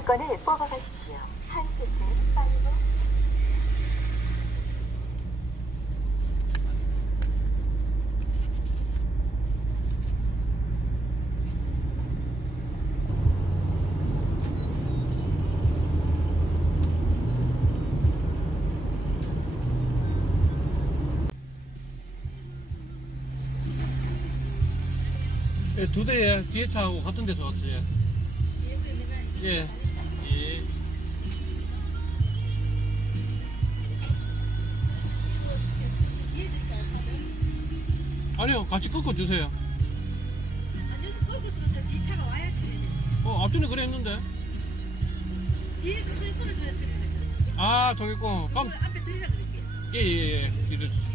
상품권을 뽑아가십시오. 한 세트 빠르고 예, 두 대에 뒤에 차하고 같은 데서 왔어요. 예. 예. 아니요, 같이 꺾어 주세요. 앉아서 끌고 서서 뒤 차가 와야 처리돼. 앞전에 그래 했는데. 뒤에서 소리 끌어줘야 처리돼. 아, 저기 있고. 그걸 앞에 들이라 그럴게. 예, 예, 예. 뒤로 주세요.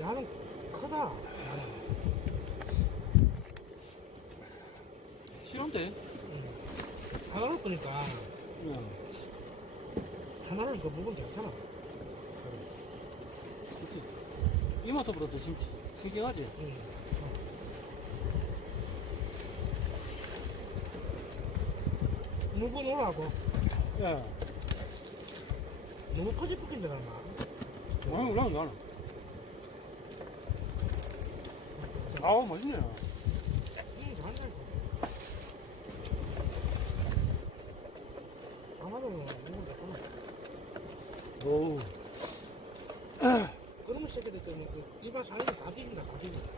야는 크다. 싫은데? 하나를 끄니까 하나를 그 부분 괜찮아. 그치. 이모터보다 더 신기하지? 누구 놀라고 예. 너무 퍼지프긴 줄 알아. 아유, 나는. 아우, 맛있네. 잘한다니까. 아마도 누구 됐구나. 오우. 그놈의 새끼들 때문에 그 이발 사이를 다 뒤진다, 다 뒤진다.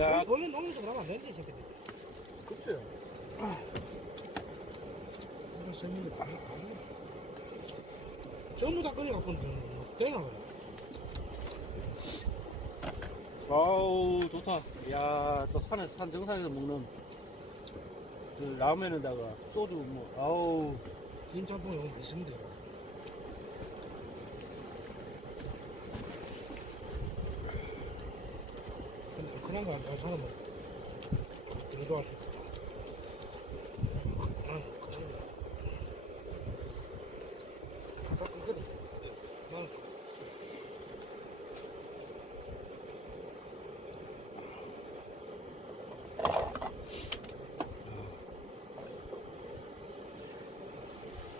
야, 원래 농민 좀 하면 안 되는데, 이 새끼들. 그치. 전부 다 끓여갖고 되나 봐요. 아우 좋다. 야, 또 산 정상에서 먹는 그 라면에다가 소주 뭐 아우. 김짬뽕 이거 드시면 돼요. 근데 그런 거 안 좋아하는 사람은 되게 좋아할 수 있다. 나는 그런 거. 다 끓거든. 나는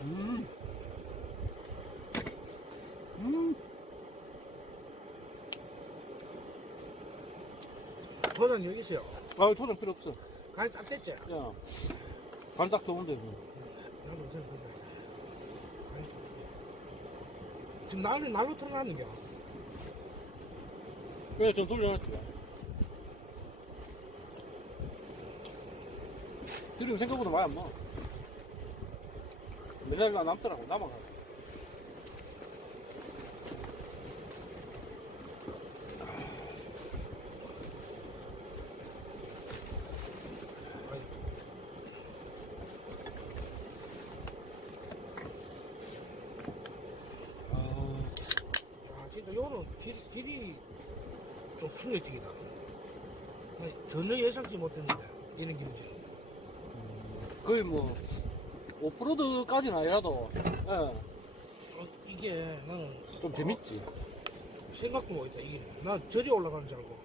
음. 음. 저는 여기 있어요. 아, 초장 필요 없어. 간이 딱 됐지? 야, 간 딱 좋은데. 뭐. 나도 요새 그래. 간이 딱 됐지. 지금 날로 털어놨는 게. 그래, 좀 돌려놨지. 기름 생각보다 많이 안 먹어. 맨날 남더라고, 남아가. 야, 진짜 요거는 길이 좀 충격적이다. 아니, 전혀 예상치 못했는데, 이런 김치. 거의 뭐, 오프로드까지는 아니라도, 예, 이게 나는 좀 재밌지. 생각도 못했다, 이게. 난 절이 올라가는 줄 알고.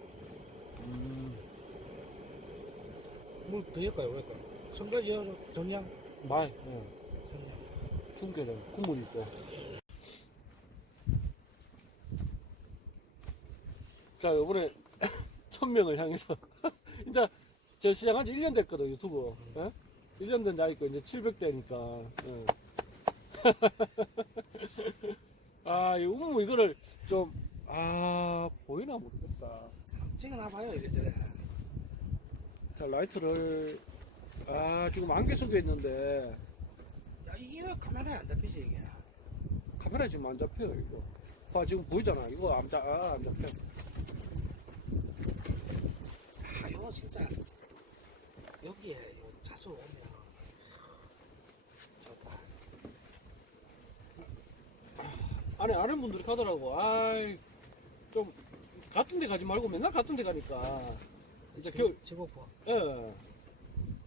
뭘 더 할까요, 왜일까요? 성가지 해야죠, 전량? 많이, 예. 전량. 중계는 국물 있고. 자, 요번에 1000명을 향해서. 이제, 저 시작한 지 1년 됐거든, 유튜브. 예? 1년 된 나이고, 이제 700대니까. 예. 아, 이 우무 이거를 좀, 보이나 모르겠다. 찍어놔봐요, 이래저래. 자, 라이트를, 지금 안개 속에 있는데, 야, 이게 왜 카메라에 안 잡히지, 이게? 카메라 지금 안 잡혀요, 이거. 봐, 지금 보이잖아. 이거 안 잡혀. 아, 이거 진짜. 여기에 요 자주 오면. 좋다. 안에 아는 분들이 가더라고. 좀, 같은 데 가지 말고 맨날 같은 데 가니까. 이제 제법 봐. 예.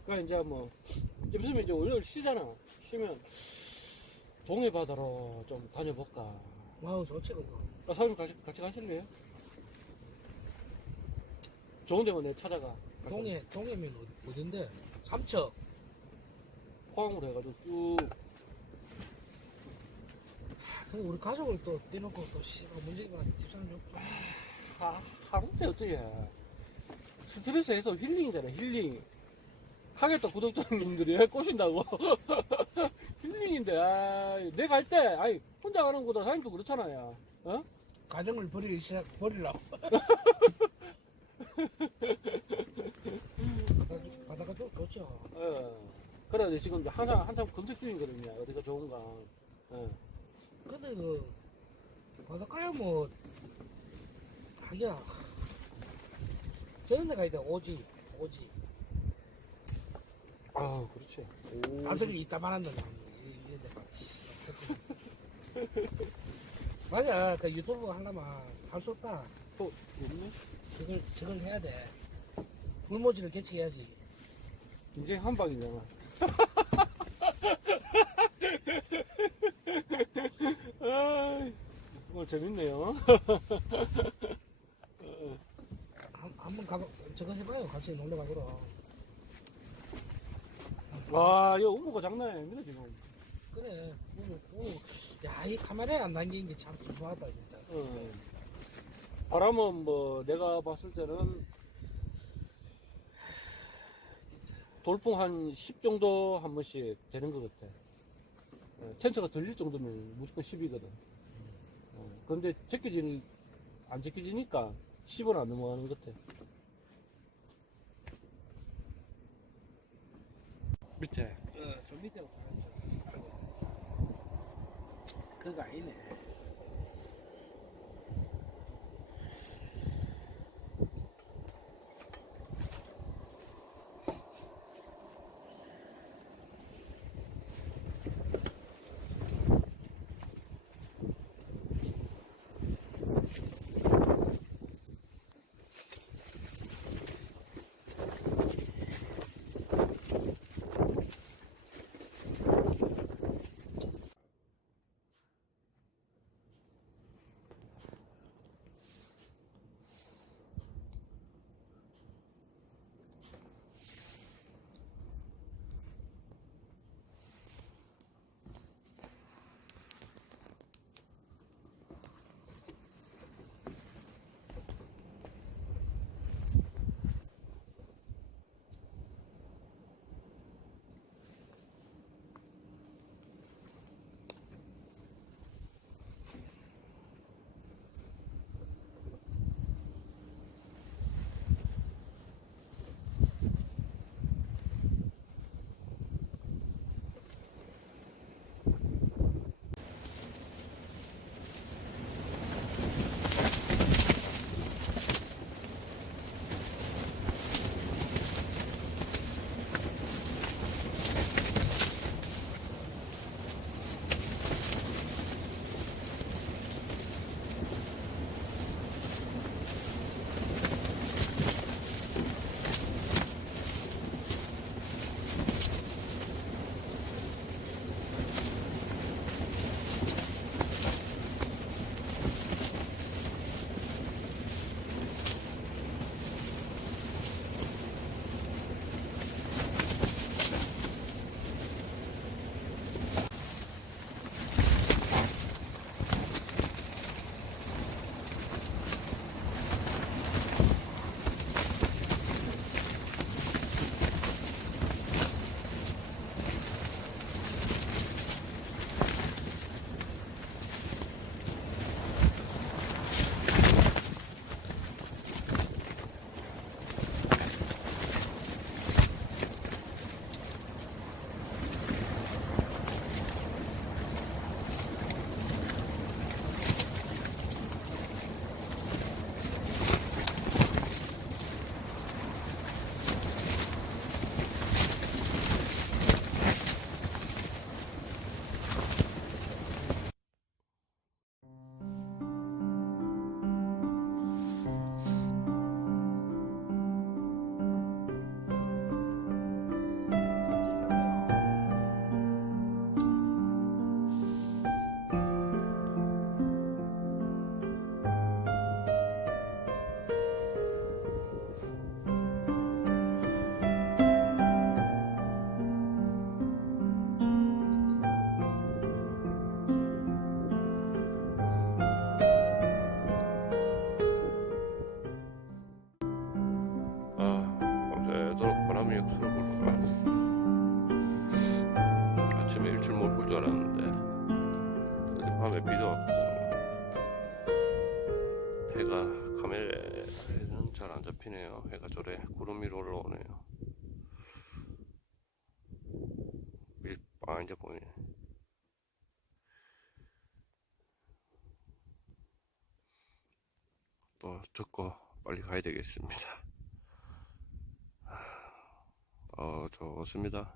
그러니까 이제 뭐, 좀 있으면 이제 월요일 쉬잖아. 쉬면, 동해 바다로 좀 다녀볼까. 와우, 좋지, 이거. 사장님 같이 가실래요? 좋은 데만 내 찾아가. 동해면 어딘데? 삼척. 포항으로 해가지고 쭉. 근데 우리 가족을 또 떼놓고 또 씨발 문제가 집사람 욕 하는데 어떻게 해. 스트레스 해소 힐링이잖아, 힐링. 하겠다, 구독자님들이 꼬신다고. 힐링인데, 내가 갈 때, 혼자 가는 거보다 사장님도 그렇잖아요. 어? 가정을 버리려고. 바다가 좋죠. 그래, 지금 이제 한참 검색 중이거든요. 어디가 좋은가. 근데 바닷가야 뭐, 하기야. 저런 데 가야 돼, 오지. 그렇지. 다슬이 이따만한 데만. 이런 데 가. 맞아, 그 유튜브 하려면 할 수 없다. 없네? 저걸 해야 돼. 불모지를 개척해야지. 인생 한 방이잖아. 오늘 재밌네요. 한번 가봐, 저거 해봐요. 같이 놀러 가보러. 이거 우무가 장난이 아닙니다, 지금. 그래. 야, 이 카메라에 안 담기는 게 참 좋았다, 진짜. 바람은 뭐, 내가 봤을 때는, 돌풍 한 10 정도 한 번씩 되는 것 같아. 텐트가 들릴 정도면 무조건 10이거든. 그런데 안 제껴지니까 10은 안 넘어가는 것 같아. 밑에. 저 밑에 가야죠. 그거 아니네. 밤새도록 바람이 역수로 불어가. 아침에 일출 못 볼 줄 알았는데 어젯밤에 비도 왔고 해가 카메라에는 잘 안 잡히네요. 해가 저래 구름 위로 올라오네요. 이제 보이네. 또 듣고 빨리 가야 되겠습니다. 좋습니다.